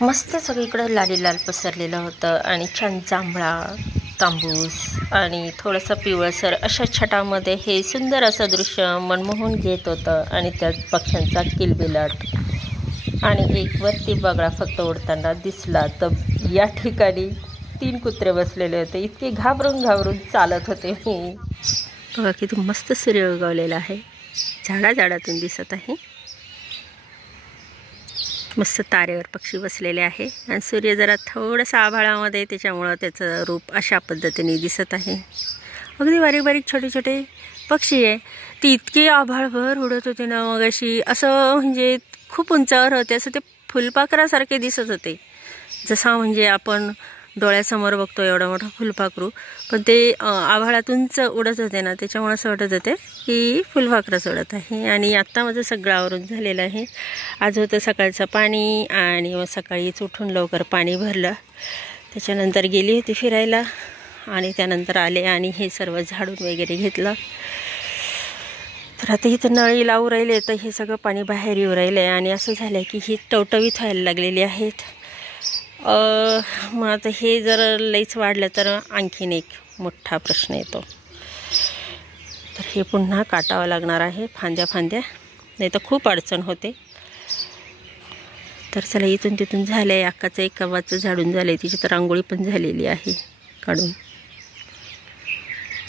मस्त सगळीकडं लाली लाल पसरलेलं होतं आणि छान जांभळा, तांबूस आणि थोडंसं पिवळसर अशा छटामध्ये हे सुंदर असं दृश्य मनमोहून घेत होतं. आणि त्यात पक्ष्यांचा किलबिलाट आणि एक वरती बगळा फक्त उडताना दिसला. तर या ठिकाणी 3 कुत्रे बसलेले होते. इतके घाबरून चालत होते मी. बघा किती मस्त सूर्य उगवलेला आहे, झाडातून दिसत आहे. मस्त तारेवर पक्षी बसलेले आहे आणि सूर्य जरा थोडंसं आभाळामध्ये, त्याच्यामुळं त्याचं रूप अशा पद्धतीने दिसत आहे. अगदी बारीक छोटे पक्षी आहे. ती इतके आभाळभर उडत होते ना मग अशी, असं म्हणजे खूप उंचावर होते, असं ते फुलपाखरासारखे दिसत होते. जसा म्हणजे आपण डोळ्यासमोर बघतो एवढं मोठं फुलपाखरू, पण ते आभाळातूनच उडत होते ना, त्याच्यामुळे असं वाटत होते की फुलपाखरच उडत आहे. आणि आत्ता माझं सगळं आवरून झालेलं आहे. आज होतं सकाळचं पाणी आणि मग सकाळीच उठून लवकर पाणी भरलं. त्याच्यानंतर गेली होती फिरायला आणि त्यानंतर आले आणि हे सर्व झाडून वगैरे घेतलं. तर आता इथं नळी लावू राहिले, तर हे सगळं पाणी बाहेर येऊ राहिलं आहे आणि असं झालं आहे की ही टवटवीत व्हायला लागलेली आहेत. मग आता हे जर लईच वाढलं तर आणखीन एक मोठा प्रश्न येतो. तर हे पुन्हा काटावं लागणार आहे फांद्या, नाही तर खूप अडचण होते. तर चला, इथून तिथून झालं आहे. अक्काचं एक कवाचं झाडून झालं आहे, तिची तर रांगोळी पण झालेली आहे काढून.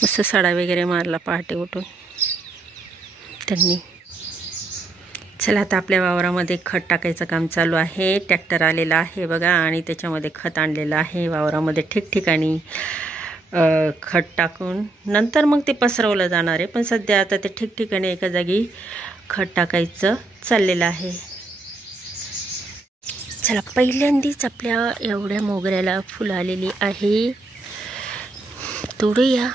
मस्त सडा वगैरे मारला पहाटे उठून त्यांनी. चला, आता आपल्या वावरामध्ये खत टाकायचं काम चालू आहे. ट्रॅक्टर आलेला आहे बघा आणि त्याच्यामध्ये खत आणलेलं आहे. वावरामध्ये ठिकठिकाणी खत टाकून नंतर मग ते पसरवलं जाणार आहे. पण सध्या आता ते ठिकठिकाणी एका जागी खत टाकायचं चाललेलं आहे. चला, पहिल्यांदाच आपल्या एवढ्या मोगऱ्याला फुलं आलेली आहे, तोडूया.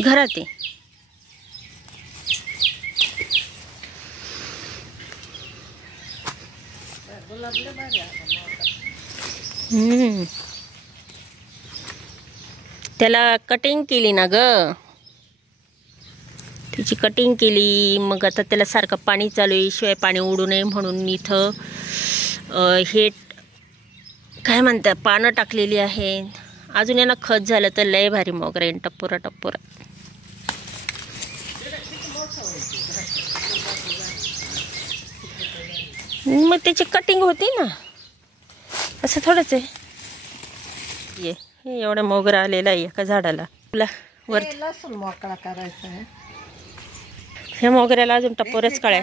घरात आहे. त्याला कटिंग केली ना ग, तिची कटिंग केली. मग आता त्याला सारखं पाणी चालू आहे, शिवाय पाणी उडू नये म्हणून मी इथं हे काय म्हणतात पानं टाकलेली आहे. अजून यांना खत झालं तर लय भारी मोगरा येईन, टप्पुरा. मग त्याची कटिंग होती ना, असं थोडंच आहे. हे एवढा मोगरा आलेला आहे एका झाडाला. तुला वरती लसूण मोकळा करायचा आहे. ह्या मोगऱ्याला अजून टप्पोरच काळ्या.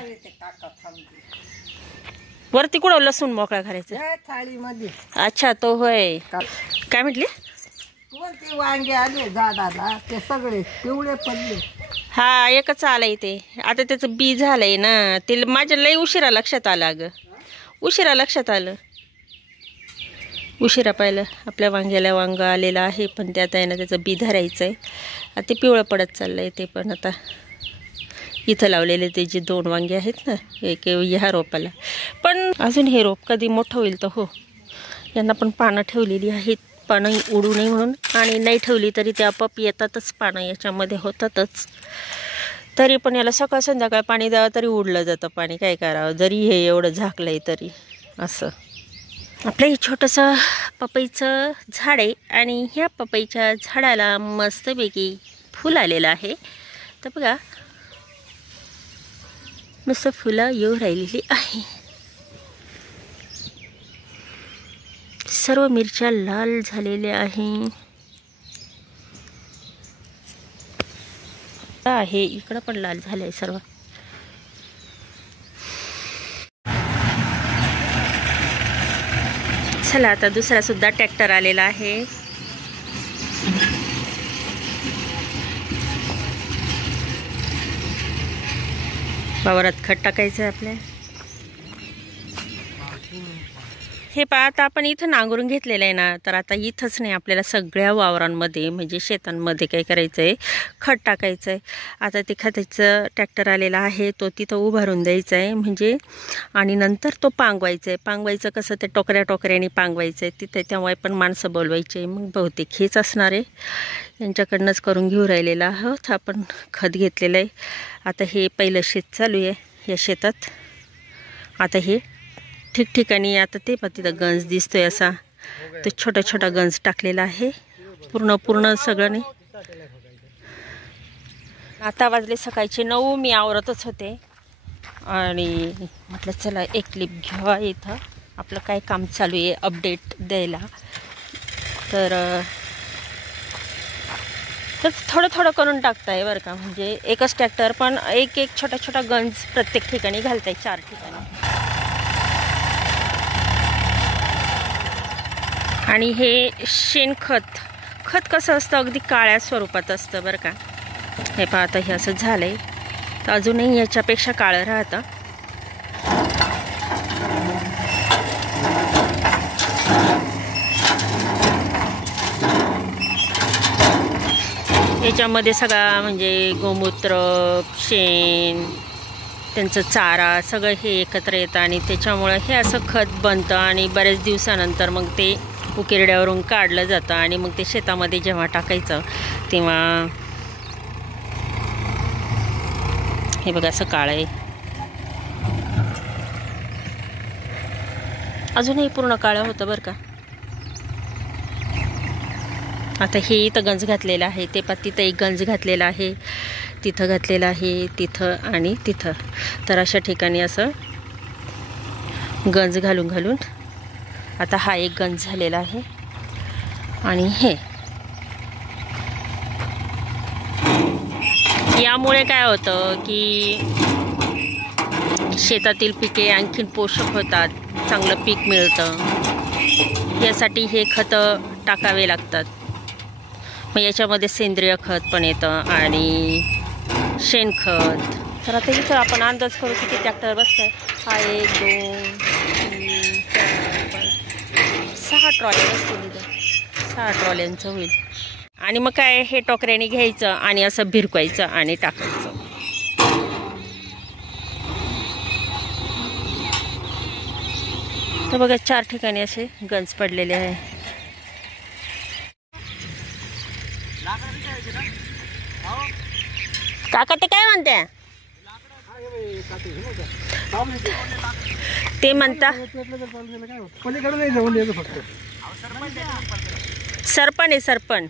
वरती कुठं लसूण मोकळा करायचा? थाळीमध्ये. अच्छा, तो होय. काय म्हटली? वरती वांगे आले झाडाला, ते सगळे पिवळे पडले. हा, एकच आलंय ते. आता त्याचं बी झालंय ना, ते माझ्या लई उशिरा लक्षात आलं. अगं उशिरा लक्षात आलं, उशिरा पाहिलं. आपल्या वांग्याला वांग आलेलं आहे, पण त्यात आहे ना त्याचं बी धरायचं आहे. आता ते पिवळं पडत चाललंय ते. पण आता इथं लावलेले ते जे 2 वांगे आहेत ना, एक ह्या रोपाला. पण अजून हे रोप कधी मोठं होईल तर हो. यांना पण पानं ठेवलेली आहेत, पानं उडू नये म्हणून. आणि नाही ठेवली तरी ते आपोआप येतातच, पानं याच्यामध्ये होतातच. तरी पण याला सकाळ संध्याकाळ पाणी द्यावं तरी उडलं जातं पाणी. काय करावं, जरी हे एवढं झाकलंय तरी. असं आपलं हे छोटंसं पपईचं झाड आहे आणि ह्या पपईच्या झाडाला मस्तपैकी फुल आलेलं आहे. तर बघा, मस्त फुलं येऊ राहिलेली आहे. सर्व मिरच्या लाल झालेल्या आहे. इकडं पण लाल झालंय सर्व. चला, आता दुसरा सुद्धा ट्रॅक्टर आलेला आहे. वावरात खत टाकायचं आहे आपल्या. हे पहा, आता आपण इथं नांगरून घेतलेलं आहे ना, तर आता इथंच नाही, आपल्याला सगळ्या वावरांमध्ये म्हणजे शेतांमध्ये काय करायचं आहे, खत टाकायचं आहे. आता ते खताचं ट्रॅक्टर आलेला आहे, तो तिथं उभारून द्यायचा आहे म्हणजे, आणि नंतर तो पांगवायचा आहे. पांगवायचं कसं, ते टोकऱ्याने पांगवायचं आहे तिथे, त्यामुळे पण माणसं बोलवायचे. मग बहुतेक हेच असणार आहे, यांच्याकडनंच करून घेऊ राहिलेलं आहोत आपण. खत घेतलेलं आहे. आता हे पहिलं शेत चालू आहे. या शेतात आता हे ठिकठिकाणी, आता ते पण तिथं गंज दिसतोय असा, तो छोटा छोटा गंज टाकलेला आहे. पूर्ण सगळं नाही. आता वाजले सकाळचे 9. मी आवरतच होते आणि म्हटलं चला एक क्लिप घ्यावा इथं, आपलं काय काम चालू आहे अपडेट द्यायला. तर थोडं करून टाकताय बरं का, म्हणजे एकच ट्रॅक्टर पण एक छोटा गंज प्रत्येक ठिकाणी घालताय, 4 ठिकाणी. आणि हे शेणखत कसं असतं, अगदी काळ्या स्वरूपात असतं बरं का. हे पहा, आता हे असं झालंय, तर अजूनही याच्यापेक्षा काळं राहतं. याच्यामध्ये सगळा म्हणजे गोमूत्र, शेण, त्यांचं चारा सगळं हे एकत्र येतं आणि त्याच्यामुळं हे असं खत बनतं. आणि बऱ्याच दिवसानंतर मग ते उकिरड्यावरून काढलं जातं आणि मग ते शेतामध्ये जेव्हा टाकायचं तेव्हा हे बघा असं काळं आहे. अजूनही पूर्ण काळं होतं बरं का. आता हे इथं गंज घातलेलं आहे, ते पण तिथं एक गंज घातलेला आहे, तिथं घातलेलं आहे, तिथं आणि तिथं. तर अशा ठिकाणी असं गंज घालून आता हा एक गंज झालेला आहे. आणि हे यामुळे काय होतं की शेतातील पिके आणखीन पोषक होतात, चांगलं पीक मिळतं. यासाठी हे खतं टाकावे लागतात. मग याच्यामध्ये सेंद्रिय खत पण येतं आणि शेणखत. तर आता इथं आपण अंदाज करू किती ट्रॅक्टर बसतं. हा 1 2 3 4 5 6 ट्रॉल्या बसतील इथं. 6 ट्रॉल्यांचं होईल. आणि मग काय, हे टोकऱ्याने घ्यायचं आणि असं भिरकायचं आणि टाकायचं. तर बघा 4 ठिकाणी असे गंज पडलेले आहे. काका ते काय म्हणते, ते म्हणता सरपण आहे, सरपण.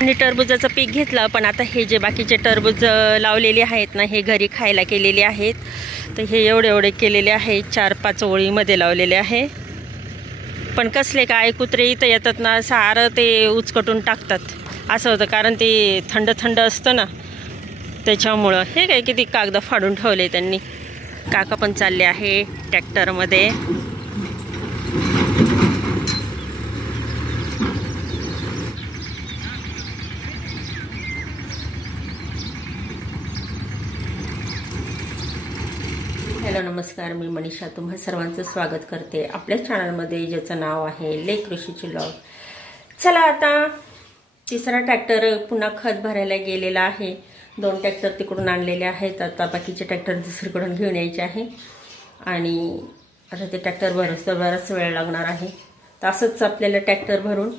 आणि टरबुजाचं पीक घेतलं, पण आता हे जे बाकीचे टरबूज लावलेले आहेत ना, हे घरी खायला केलेले आहेत. तर हे एवढे केलेले आहेत, 4-5 ओळीमध्ये लावलेले आहे. पण कसले काय कुत्रे इथं येतात ना, सारं ते उचकटून टाकतात. असं होतं, कारण ते थंड असतं ना, त्याच्यामुळं. हे काय किती कागद फाडून ठेवले त्यांनी. काका पण चालले आहे ट्रॅक्टरमध्ये. हॅलो नमस्कार, मी मनीषा तुम्हा सर्वांचं स्वागत करते आपल्या चॅनलमध्ये, ज्याचं नाव आहे लेक कृषीची ब्लॉग. चला, आता तिसरा ट्रॅक्टर पुन्हा खत भरायला गेलेला आहे. 2 ट्रॅक्टर तिकडून आणलेले आहेत. आता बाकीचे ट्रॅक्टर दुसरीकडून घेऊन यायचे आहे. आणि आता ते ट्रॅक्टर बराच वेळ लागणार आहे. तर असंच आपल्याला ट्रॅक्टर भरून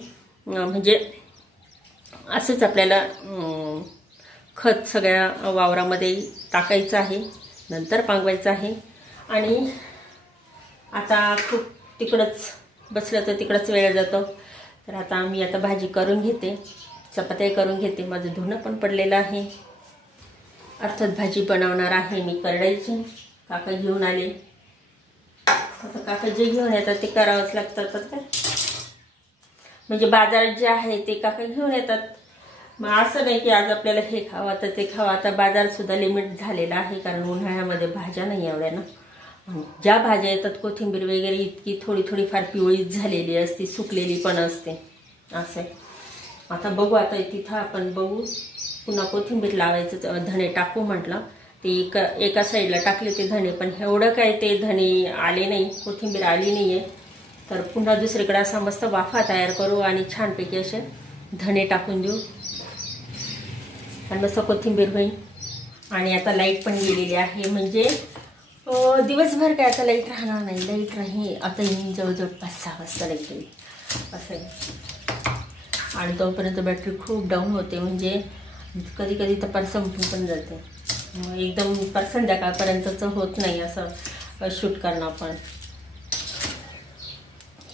म्हणजे असंच आपल्याला खत सगळ्या वावरामध्ये टाकायचं आहे, नंतर पांगवायचं आहे. आणि आता खूप तिकडंच बसलं तर तिकडंच वेळ जातो. तर आता मी आता भाजी करून घेते, चपात्या करून घेते. माझं धुणं पण पडलेलं आहे. अर्थात भाजी बनवणार आहे मी करडायची. काका घेऊन आले. आता काका जे घेऊन येतात ते करावंच लागतं. तर काय म्हणजे बाजारात जे आहे ते काका घेऊन येतात. मग असं नाही की आज आपल्याला हे खावं तर ते खावं. आता बाजार सुद्धा लिमिट झालेला आहे, कारण उन्हाळ्यामध्ये भाज्या नाही एवढ्या ना. ज्या भाज्या येतात कोथिंबीर वगैरे इतकी थोडी फार पिवळीच झालेली असते, सुकलेली पण असते. असं आता बघू, आता तिथं आपण बघू, पुन्हा कोथिंबीर लावायचं, धणे टाकू म्हटलं. ते एका साईडला टाकले ते धणे, पण एवढं काय ते धणे आले नाही, कोथिंबीर आली नाही आहे. तर पुन्हा दुसरीकडे असा मस्त वाफा तयार करू आणि छानपैकी असे धणे टाकून देऊ आणि मस्त कोथिंबीर होईल. आणि आता लाईट पण गेलेली आहे, म्हणजे दिवसभर काय आता लाईट राहणार नाही. लाईट राहील आता येईन जवळजवळ 5-6 वाजता लाईट येईल असं आहे. आणि तोपर्यंत बॅटरी खूप डाऊन होते, म्हणजे कधी कधी तर पार संपून पण जाते. एकदम पार संध्याकाळपर्यंतच होत नाही असं शूट करणं. पण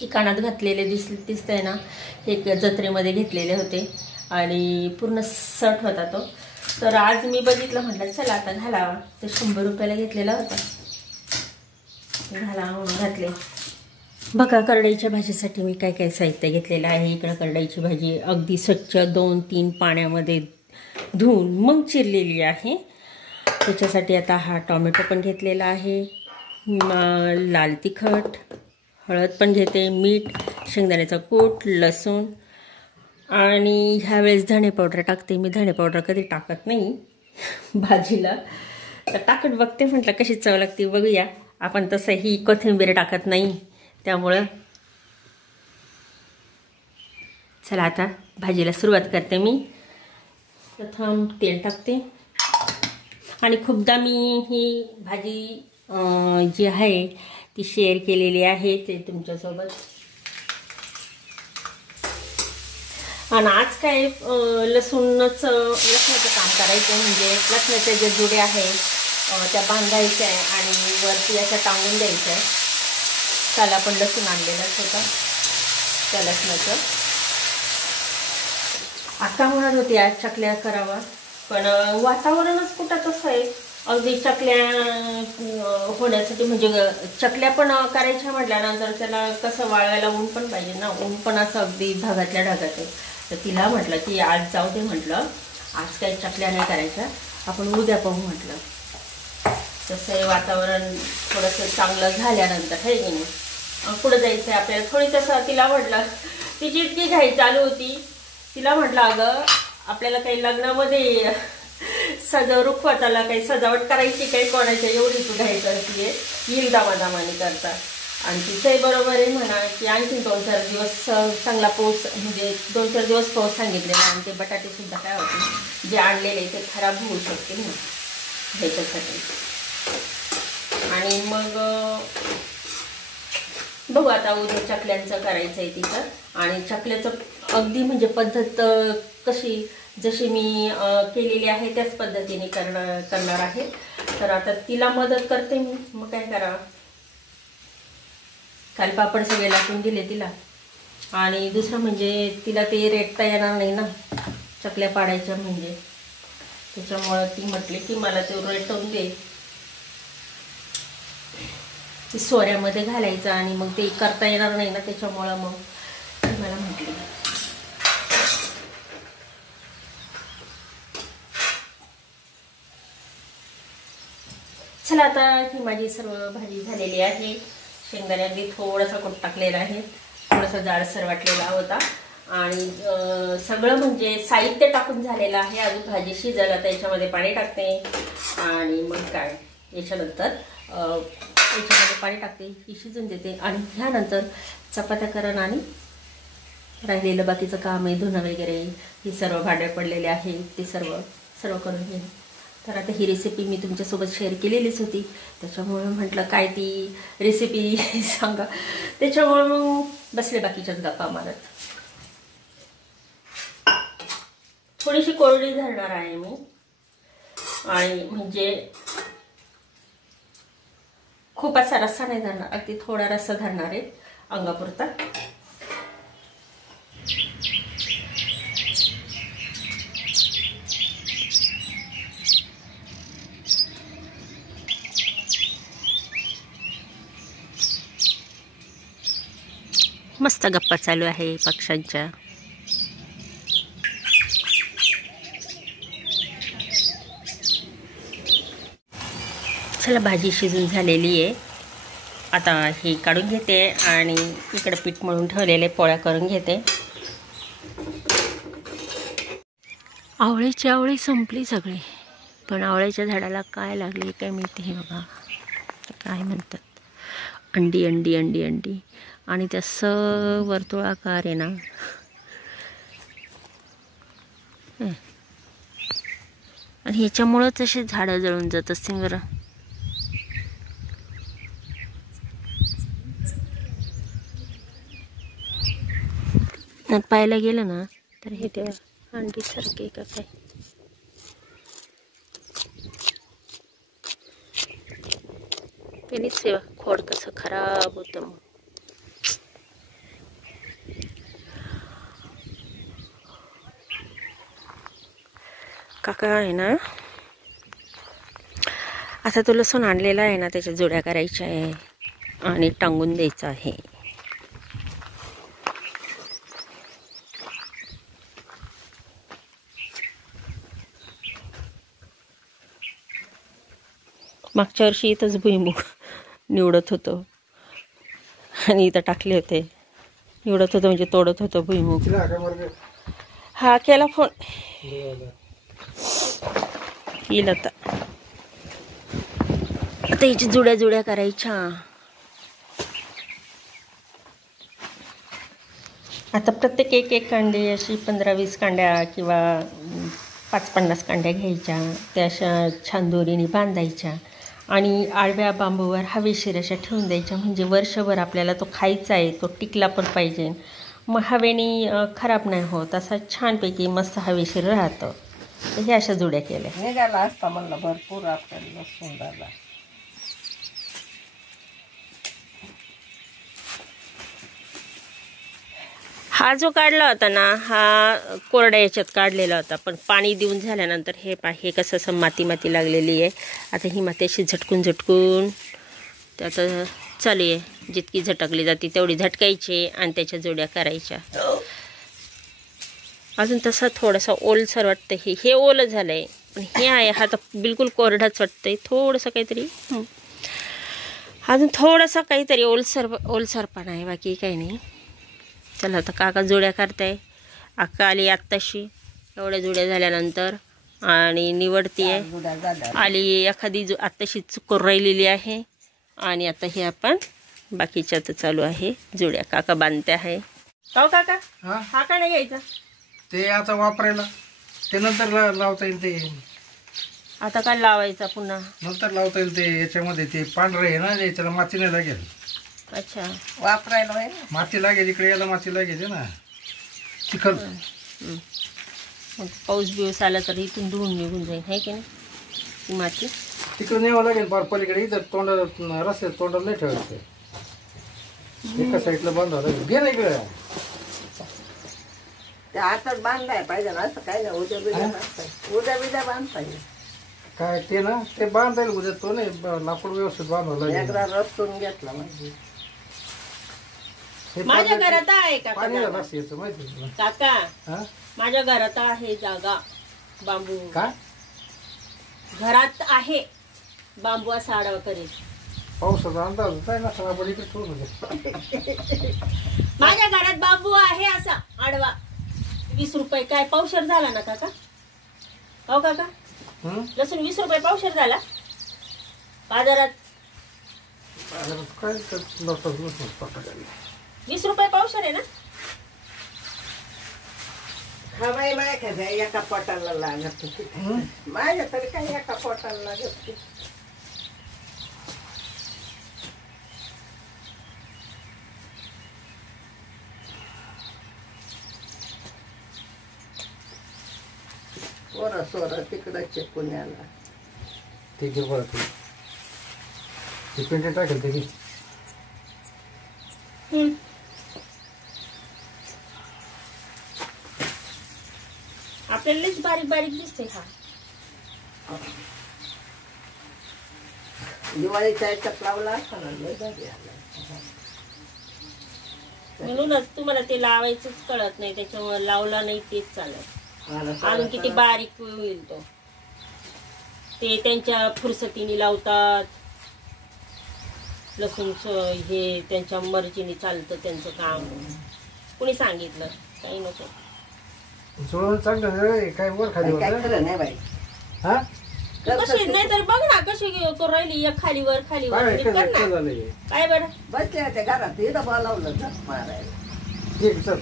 हे कानात घातलेले दिसतंय ना, हे जत्रेमध्ये घेतलेले होते आणि पूर्ण सट होता तो. तर आज मी बघितलं, म्हटलं चला आता घालावा. तर 100 रुपयाला घेतलेला होता, घाला म्हणून घातले. बघा, करडईच्या भाजीसाठी मी काय काय साहित्य घेतलेलं आहे. इकडं करडईची भाजी अगदी स्वच्छ 2-3 पाण्यामध्ये धुवून मग चिरलेली आहे. त्याच्यासाठी आता हा टोमॅटो पण घेतलेला आहे, लाल तिखट, हळद पण घेते, मीठ, शेंगदाण्याचा कूट, लसूण आणि ह्यावेळेस धणे पावडर टाकते. मी धणे पावडर कधी टाकत नाही भाजीला, तर टाकत बघते, म्हटलं कशी चव लागते बघूया. आपण तसंही कोथिंबीर टाकत नाही, त्यामुळं चला आता भाजीला सुरुवात करते. मी प्रथम तेल टाकते आणि खूपदा मी ही भाजी जी आहे ती शेअर केलेली आहे ते तुमच्यासोबत. आणि आज काय लसणाचं काम करायचं, म्हणजे लसणाच्या ज्या जुड्या आहेत त्या बांधायच्या आहे आणि वरती अशा टांगून द्यायच्या आहे. काल आपण लसूण आणलेलाच होता, त्या लसणाचं. आता म्हणत होती आज चकल्या करावा, पण वातावरणच कुठं तसं आहे. अगदी चकल्या होण्यासाठी, म्हणजे चकल्या पण करायच्या म्हटल्यानंतर त्याला कसं वाळवायला ऊन पण पाहिजे ना. ऊन पण असं अगदी ढगातल्या ढगात आहे. तर तिला म्हटलं की आज जाऊ दे, म्हटलं आज काही चकल्या नाही करायच्या, आपण उद्या पाहू म्हटलं. तसं आहे वातावरण थोडंसं चांगलं झाल्यानंतर आहे की नाही, पुढं जायचं आहे आपल्याला. थोडी तसं तिला म्हटलं, तिची इतकी घाई चालू होती. तिला म्हटलं अगं आपल्याला काही लग्नामध्ये रुखवताला काही सजावट करायची, काही कोणाच्या एवढी तू घाई करते, येईल दामादामाने करता. आणि तिचंही बरोबर आहे म्हणा की आणखी 2-4 दिवस चांगला पाऊस, म्हणजे 2-4 दिवस पाऊस सांगितलेला. आणि ते बटाटे सुद्धा काय होते जे आणलेले ते खराब होऊ शकते ना ह्याच्यासाठी. आणि मग बघू आता उद्या चकल्यांचं करायचं आहे तिचं. आणि चकल्याचं अगदी म्हणजे पद्धत कशी जशी मी केलेली आहे त्याच पद्धतीने करणार आहे. तर आता तिला मदत करते मी, मग काय करावं. काल पापड सगळे लाटून दिले तिला. आणि दुसरं म्हणजे तिला ते रेटता येणार नाही ना चकल्या पाडायच्या, म्हणजे त्याच्यामुळं ती म्हटली की मला ते रेटवून दे. ती सोऱ्यामध्ये घालायचं आणि मग ते करता येणार नाही ना, त्याच्यामुळं मग मला म्हटली. चला आता ही माझी सर्व भाजी झालेली आहे. शेंगदाण्याने थोडासा कूट टाकलेला आहे, थोडासा जाडसर वाटलेला होता. आणि सगळं म्हणजे साहित्य टाकून झालेलं आहे. अजून भाजी शिजायला तर याच्यामध्ये पाणी टाकते आणि मग काय याच्यानंतर याच्यामध्ये पाणी टाकते, ही शिजून देते. आणि ह्यानंतर चपात्या करण आणि राहिलेलं बाकीचं काम आहे, धुणं वगैरे, हे सर्व भांडे पडलेले आहे ते सर्व करून घेईन. तर आता ही रेसिपी मी तुमच्यासोबत शेअर केलेलीच होती, त्याच्यामुळं म्हटलं काय ती रेसिपी सांगा. त्याच्यामुळं मग बसले बाकीच्याच गप्पा मारत. थोडीशी कोरडी धरणार आहे मी, आणि म्हणजे खूप असा रस्सा नाही धरणार, अगदी थोडा रस्सा धरणार आहे अंगापुरता. मस्त गप्पा चालू आहे पक्ष्यांच्या. चला भाजी शिजून झालेली आहे. आता हे काढून घेते आणि इकडे पीठ मळून ठेवलेले पोळ्या करून घेते. आवळ्याची आवळी संपली सगळी, पण आवळ्याच्या झाडाला काय लागली काय माहिती हे बघा. काय म्हणतात, अंडी अंडी अंडी अंडी, आणि त्या वर्तुळाकार आहे ना. आणि ह्याच्यामुळंच असे झाडं जळून जात असतील बरं. पाहायला गेलं ना तर हे त्या अंडीसारखे का काय. त्यानेच सेवा खोड कसं खराब होतं मग. काका आहे ना, आता तो लसूण आणलेला आहे ना, त्याच्या जोड्या करायच्या आहे आणि टांगून द्यायचं आहे. मागच्या वर्षी इथंच भुईमुग निवडत होतो आणि इथं टाकले होते. निवडत होतो म्हणजे तोडत होतो भुईमुग. हा केला फोन, येईल आता. आता याची जुड्या जुड्या करायच्या. आता प्रत्येक एक कांडे अशी 15-20 कांड्या किंवा 5-50 कांड्या घ्यायच्या. त्या अशा छान दोरीने बांधायच्या आणि आडव्या बांबूवर हवेशीर अशा ठेवून द्यायच्या. म्हणजे वर्षभर आपल्याला तो खायचा आहे, तो टिकला पण पाहिजे. मग हवेने खराब नाही होत, असा छानपैकी मस्त हवेशीर राहतं. तर ह्या अशा जुड्या केल्या. निघाला असता म्हणलं भरपूर आपल्याला लसूण झाला. हा जो काढला होता ना, हा कोरड्या याच्यात काढलेला होता, पण पाणी देऊन झाल्यानंतर हे कसं असं माती माती लागलेली आहे. आता ही माती अशी झटकून झटकून त्यात चालू आहे. जितकी झटकली जाते तेवढी झटकायची आणि त्याच्या जोड्या करायच्या. अजून तसा थोडासा ओलसर वाटतं. हे ओलं झालं आहे, पण हे आहे हा तर बिलकुल कोरडाच वाटतंय. थोडंसं काहीतरी अजून थोडंसं काहीतरी ओलसरपणा आहे, बाकी काही नाही. चला आता काका जोड्या करताय. अक्का आली आत्ताशी. एवढ्या जोड्या झाल्यानंतर आणि निवडतीये. आली एखादी आत्ताशी चुकून राहिलेली आहे. आणि आता हे आपण बाकीच्या तर चालू आहे जोड्या. काका बांधते आहे. हो काका, हा का नाही घ्यायचा ते आता वापरायला, ते नंतर लावता येईल. ते आता काय लावायचा पुन्हा नंतर लावता येईल. ते याच्यामध्ये ते पांढरं आहे ना, त्याला माती नाही लागेल. अच्छा, वापरायला होय. माती लागेल इकडे, याला माती लागेल ना, चिखल. मग पाऊस बिऊस आला तर इथून धुवून निघून जाईल, आहे की नाही ती माती. तिकडे न्यावं लागेल पार पलीकडे. इथं तोंडाला रस्त्यात तोंडाला नाही ठेवायचं. एका साईडला बांधावं लागेल. घे ना इकडे. त्या हातात बांधलाय पाहिजे ना, असं काय नाही. उद्या बिद्या बांधता येईल. काय ते ना, ते बांधता येईल उद्या. तो नाही, लाकूड व्यवस्थित बांधावं लागेल. एकदा रचून घेतला म्हणजे. माझ्या घरात आहे का पाणी रस यायचं माहिती तुला. काका, हा माझ्या घरात आहे जागा बांबू. काय घरात आहे बांबू असा आडवा करेल. पावसाचा अंदाज काय नसला आपण इकडे ठेवू नये. माझ्या घरात बांबू आहे असा आडवा. 20 रुपये काय पावशेर झाला ना काका. हो काका, लसूण 20 रुपये पावशेर झाला बाजारात. काय 20 रुपये पावशेर आहे ना. हा बाई, माझ्या काय एका पोटाला लागत. माझ्या तरी काय एका पोटाला लागत. सोरा तिकडचे पुण्याला. ते घे बरं. ते पेंट टाकेल ते घे. आपल्यालाच बारीक बारीक दिसते. हा दिवाळीच्या याच्यात लावला असता ना, लय भारी आला. म्हणूनच तुम्हाला ते लावायचंच कळत नाही, त्याच्यामुळे लावला नाही तेच चालत. अजून किती बारीक होईल तो. ते त्यांच्या फुरसतीने लावतात लसूण. हे त्यांच्या मर्जीने चालतं त्यांचं काम. कुणी सांगितलं काही नको. जुळवून चांगलं झालं, काय वर खाली काय होतं खरं नाही बाई हा कशी नाही तर बघ ना कशी करू राहिली एक खालीवर खालीवर काय नीट काय कर काय ना. झालं हे? काय बरं बसले होते घरात इथं बोलावलं झक मारायला ठीक चल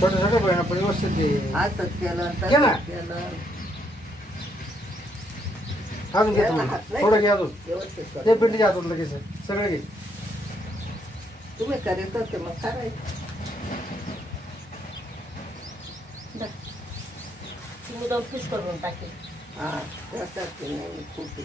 छोटं छोटं बहिण आपण व्यवस्थित दे. असंच केलं घे ना. तसंच केलं अजून घे याला थोडं. हात नाही. थोडं घे अजून व्यवस्थित ते कर. पिंडी घ्या अजून लगेच सगळं घे तुम्ही करीत होते मग करायचं मुदम फीस करून टाकेल हा त्यासाठी नाही खूप